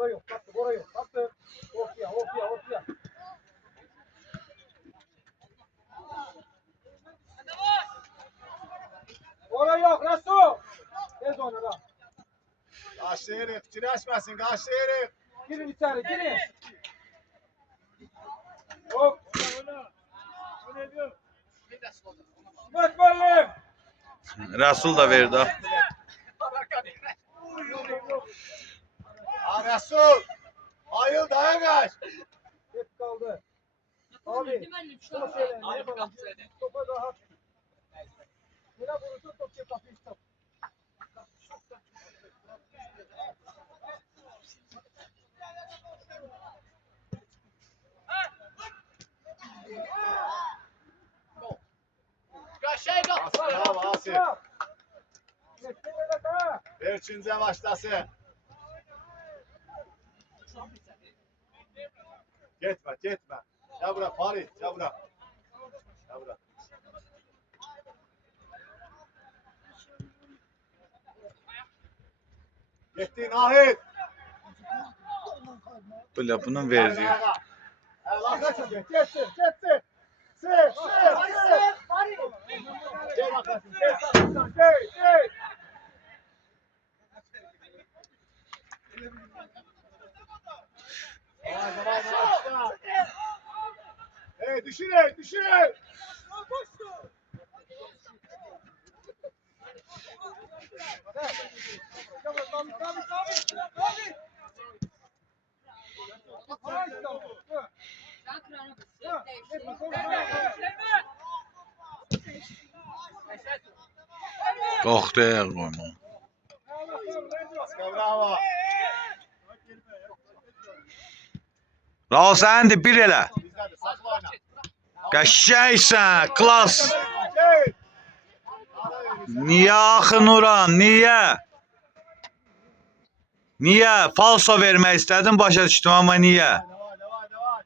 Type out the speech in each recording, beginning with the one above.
Oraya yok. Baktı. Oraya yok. Baktı. Ortaya. Ortaya. Ortaya. Oraya yok. Resul. Tez oyna da. Karşı herif. Direşmesin. Karşı herif. Girin içeri. Girin. Hop. İsmet Müellim. Rasul da verdi. Ha Resul. Ayıl dayan kaç. Hep kaldı. Abi. Şunu söyle. Ne yapalım? Topa rahat. Yine vurursun top çek kapıyı stop. Bravo Asif. Geçti böyle de. Berçince başlasın. Gitme gitme. Ya bırak Farid. Ya bırak. Ya bırak. Gitti Nahit. Bu lafının verdiği. Geçsin. Geçsin. Geçsin. Sır. Sır. Sır. Gel bakalım. Gel. Gel. Hey düşünün, düşünün. Qorxduya qoyma. Bravo. Raul səndir bir elə. Bizden de sakla oyna. Qəşəngsən, klas. Niyə axı Nuran, niyə? Niyə? Falso vermək istədim, başa düşdüm amma niyə? Devam, devam, devam.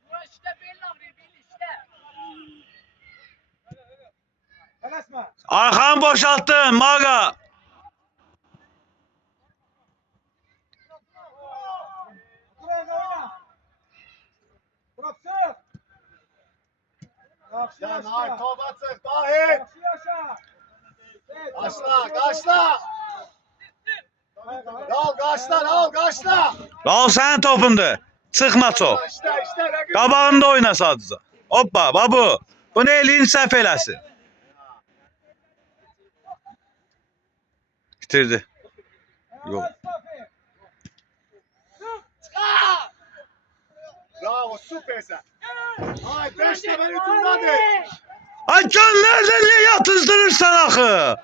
Tələsmə. Arxanı boşaltdın, Maga. Buraya oyna. Bıraksın. Yaxşı Ya yaşa. Nahit topa çık, Nahit. Yaxşı yaşa. Kaçla, kaçla. Al kaçla, al kaçla. Raul sənin topundur. Çıxma çox. İşte, işte. rakip. Qabağında oyna sadəcə. Hoppa, babu. Bu ne elin səhv eləsin. Bitirdi. Yok. Bravo, süpersen. Ay 5 de ben hücumdadır. Ay gönlərdə niyə yatızdırırsan axı? Ay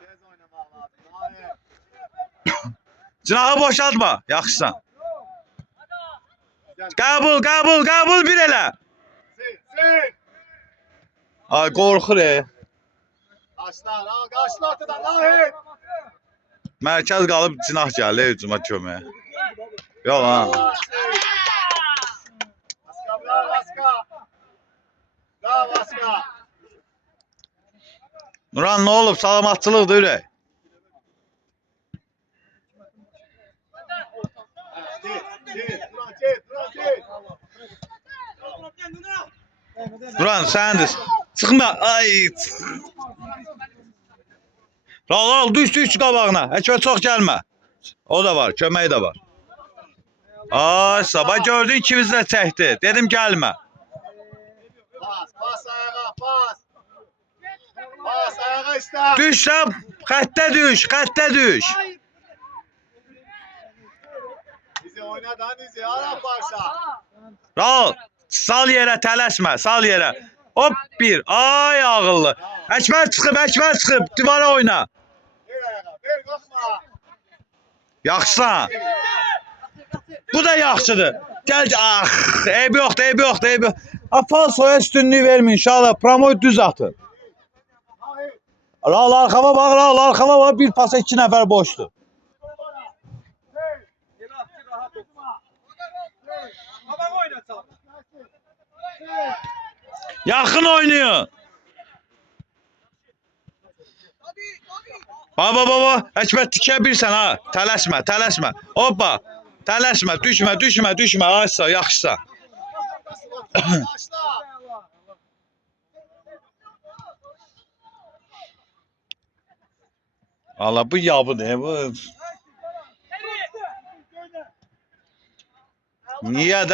tez oynamaq lazım. Nahit. Cinağı boşaltma. Yaxşısan. Gel. Qəbul, qəbul, qəbul bir elə. Sil, sil. Ay qorxur. Kaçla, al kaçla atıdan Nahit. Mərkəz qalıb cinah gəlir hücuma köməyə. Yox ha. Aska, bravo Aska. Bravo Aska. Nuran nə olub? Salamatçılıqdır ürək. Nuran səndir. Çıxma. Ay. Raul düş qabağına. Həkmə çox gəlmə. O da var, köməyi də var. Ay sabah gördün ikimiz də çəkdi. Dedim gəlmə. Pas ayağa, pas. Pas ayağa işte. Düş lan, xəttə düş, xəttə düş. Dizi oyna da dizi, ara parça. Raul, sal yerə, tələsmə, sal yerə. Hop bir, ay ağıllı. Əkmər çıxıb, divara oyna. Ver ayağa, ver kalkma. Yaxşısan. Bu da yaxşıdır. Gəl, eybi yoxdur. Falsoya üstünlüğü vermin inşallah. Promoy düz atın. Raul arxama bax, bir pasa 2 nəfər boşdur. Yaxın oynayın. Baba, Həkmət tikə birsən ha. Tələsmə. Hoppa. Tələsmə, düşmə. Aysa, yaxşısan. Başla. Allah bu yabı ne bu? Niye?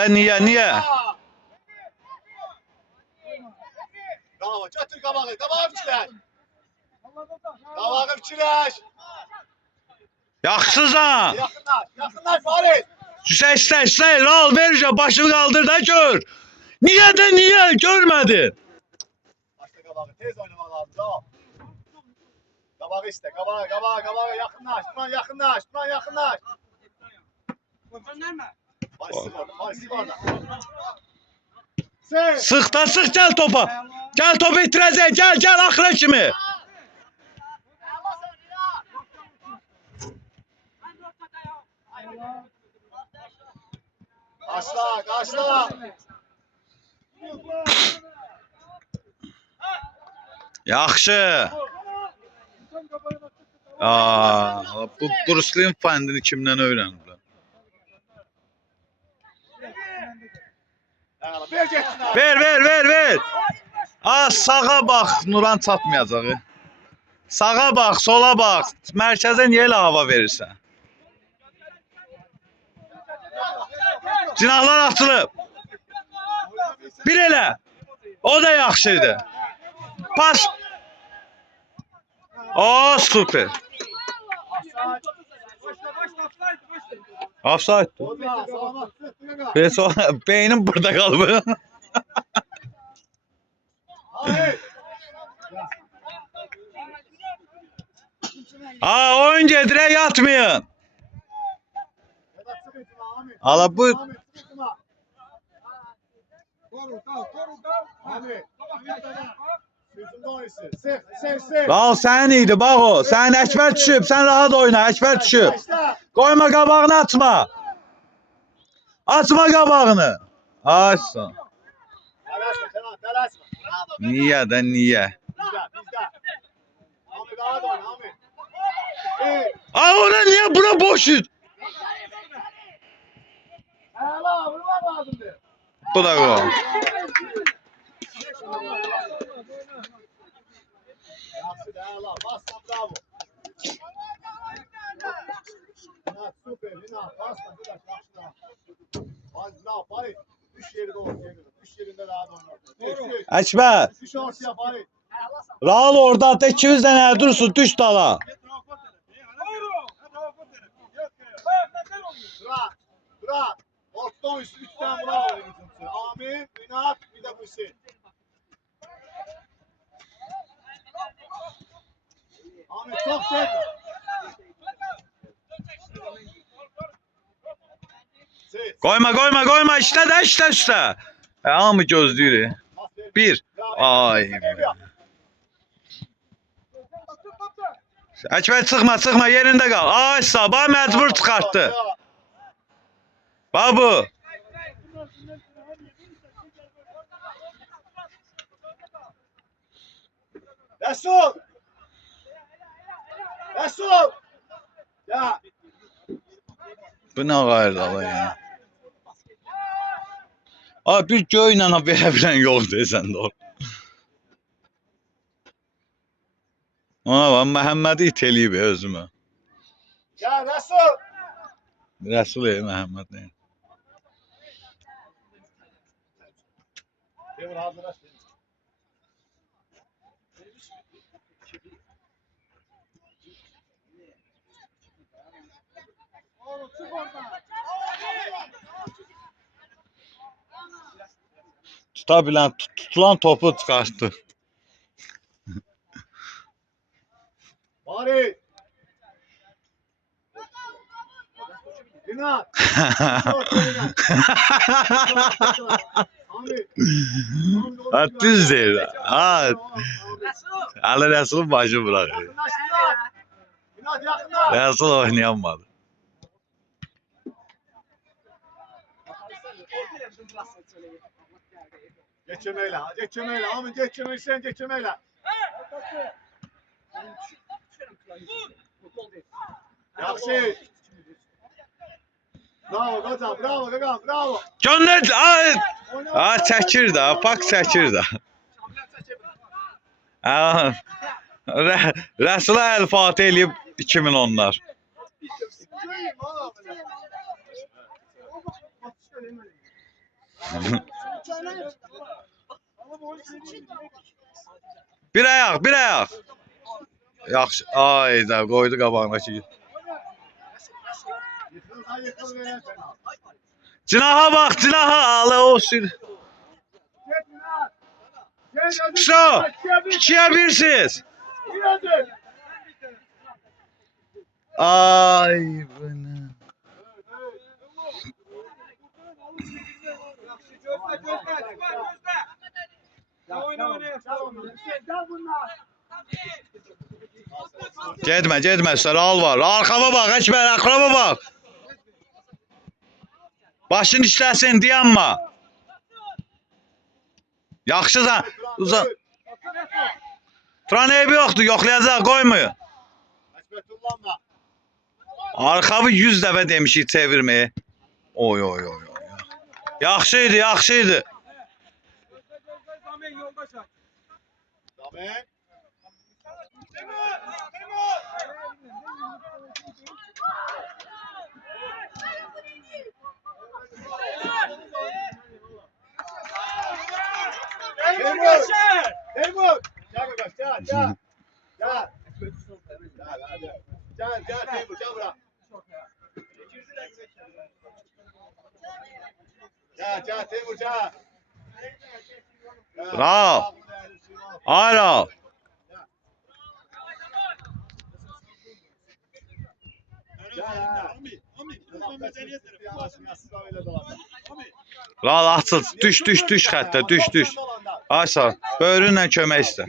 Bravo. Götür qabağı. Qabağı biçilər. Qabağı biçilər. Yaxşısan. Yaxınlar Farid. İstə, al ver, başını qaldır da gör. Niye? Görmedin. Başla qabağı. Tez oynamaq lazım. Bravo. Qabağı istə. Qabağı. Yaxınlaş. Farid orada. Sıx gel topa. Gel topu itirazə, gel axıra kimi. Qaçla. Yaxşı. Bu Bruce Lee fəndini kimdən öyrəniblər? Ver getsin. Ver. Sağa bax, Nuran çatmayacaq. Sağa bax, sola bax. Mərkəzə niyə elə hava verirsən? Cinahlar atılıb. Bir elə. O da yaxşıydı. Pas. O, super. Offside. Beynim burada qalıb. Oyun gedirə yatmayın. Ala bu Al sənin idi bax o. Sənin Əkbər düşüb. Sən rahat oyna. Əkbər düşüb. Qoyma qabağını atma. Atma qabağını. Açsan. Niyə? Ona niyə bura boş idi? Bu da gol. Əkbər. Rahat orada da ikimiz də nə durursun? Düş dala. Durak. Ortadan üstü 3 tane bravo verin. Amin, Ünat, bir de Hüseyin. Amin çok çek. Qoyma. İşte. Hamı gözləyir. Bir. Ay. Əkbər çıxma, yerində qal. Ay Sabah məcbur çıxartdı. Babu. Resul. Ya. Bu nə qayırdı Allah ya. Ay bir göylə verə bilən yoxdur səndə o. Ona bax, Məhəmmədi it eləyib özümü. Ya Resul. Rəsul Məhəmməd nə? Devir hazırlaş. Tuta bilən, tutulan topu çıxartdı. Bari. Ünat. Düz deyir. Ali Rəsulun başı bırakır. Ünat yakında. Rəsul oynayamadı. Geçemeyle. Amin geçemeyle. Yaxşı. Bravo Gacan, bravo Gagan, bravo. Gönder. Ay. Ha çəkir də, pak çəkir də. Ha. Rəsula əl-Fatih eləyib 2010'lar. Bir ayak, bir ayak. Yaxşı. Ay da qoydu qabağındakı. Cinaha bak, cinaha. Allah olsun. So, 2'ye 1'siz. Ay bana. Getmə, Ral var. Arxama bax, Əkbər, arxama bax. Başın işləsin, dayanma. Yaxşısan. Uzan. Turan eybi yoxdur, yoxlayacaq, qoymuyor. Arxamı 100 dəfə demişik çevirməyə. Oy. Yaxşıydı, yaxşıydı. Teymur! Gel bakalım, gel. Gel Teymur, gel buraya. Gel Teymur, gel. Ral. Ay Ral. Ral açıl, düş xəttə, düş. Ay sağ, böyrünlə kömək istə.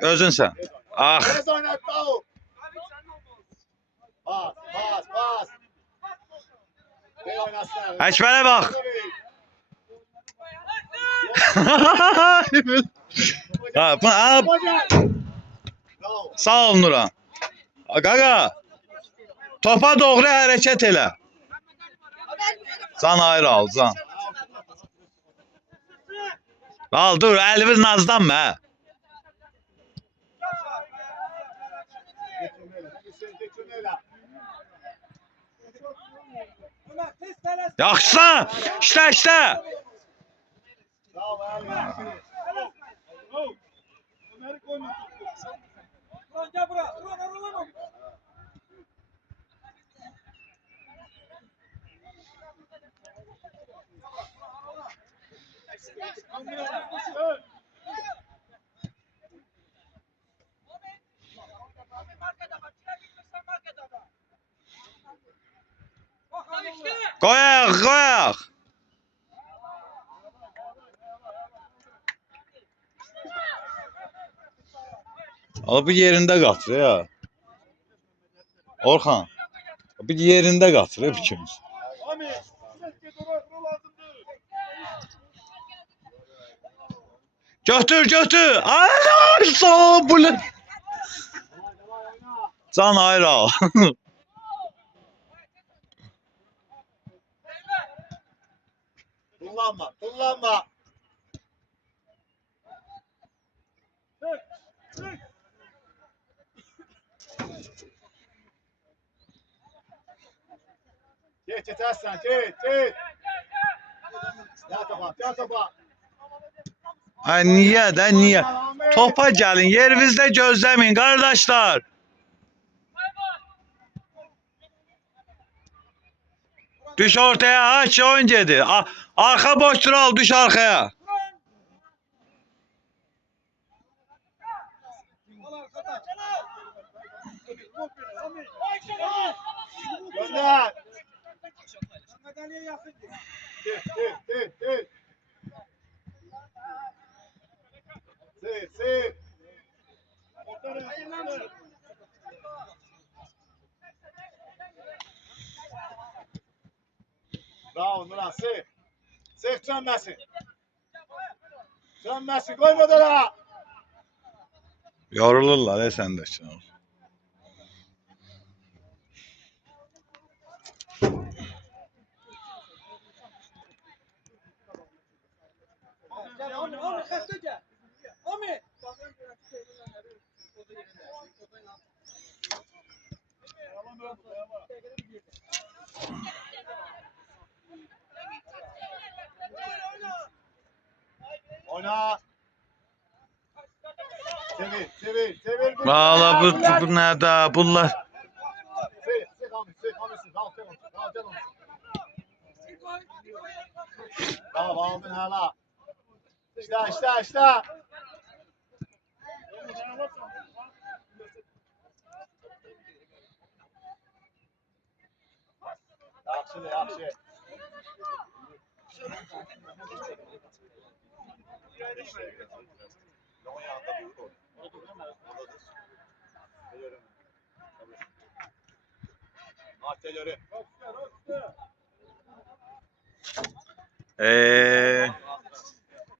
Özün sən. Ah. Əkbərə bax. Sağ ol Nuran. Qaqa. Topa doğru hərəkət elə. Can ayrı al, can. Al dur, Elviz nazlanma hə. Yaxşısan, işlə. Qoyaq. Abi bu yerində qatır ya. Orxan. Bu yerində qatır ya fikimiz. Götür. Ay sağ bu. Can ayrı. Kullanma. Geç Hasan, geç. Gel topa. Ay niyə? Topa gəlin, yerinizdə gözləməyin qardaşlar. Düş ortaya, aç oyun gedi. Arxa boş Ral, düş arxaya. Gönder. Seyir. Bravo Nuran, seyir. Seyir sönməsin, koyma da. Yorulurlar sən də. Valla bu ne da bunlar. Seyf Ahmet, Seyf Ahmet. Al canım. Bravo aldın hala. İşte. Yaxşı. Eee